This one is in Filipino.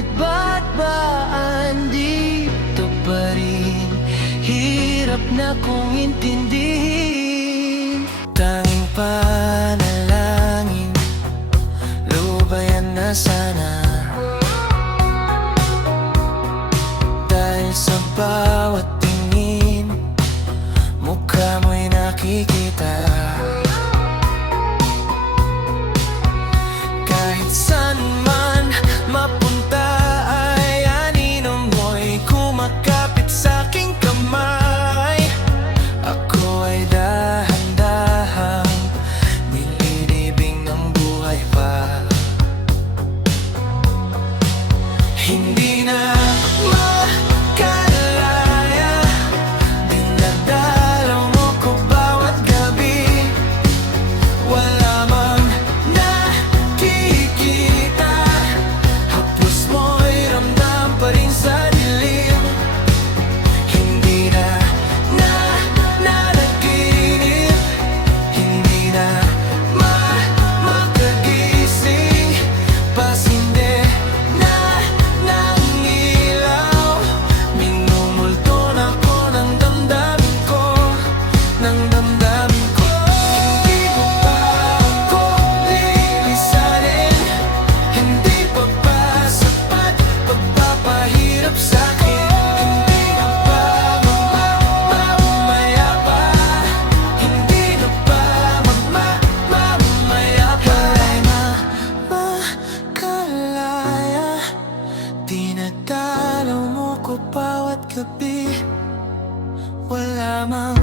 Ngunit ba't ba andito pa rin? Hirap na kong intindihin. Tanging panalangin, lubayan na sana. Dahil sa bawat tingin, mukha mo'y nakikita. Kahit saan man mapunta ay anino mo'y kumakapit sa'king kamay. Ako ay dahan-dahang nililibing ng buhay pa. Hindi na makalaya, dinadalaw mo ko bawat gabi. Wala mang nakikita, haplos mo'y ramdam pa rin sa dilim. Hindi na nanaginip, hindi na makagising. Pasinde na ng ilaw, minumulto na ko ng damdamin ko, ng damdamin ko. Hindi ko pa ako lilisanin, hindi pa ba sapat pagpapahirap sa'kin? Hindi na ba mamaya pa? Hindi na ba mamaya pa? Makalaya, dinadalaw mo ko bawat gabi. Wala mang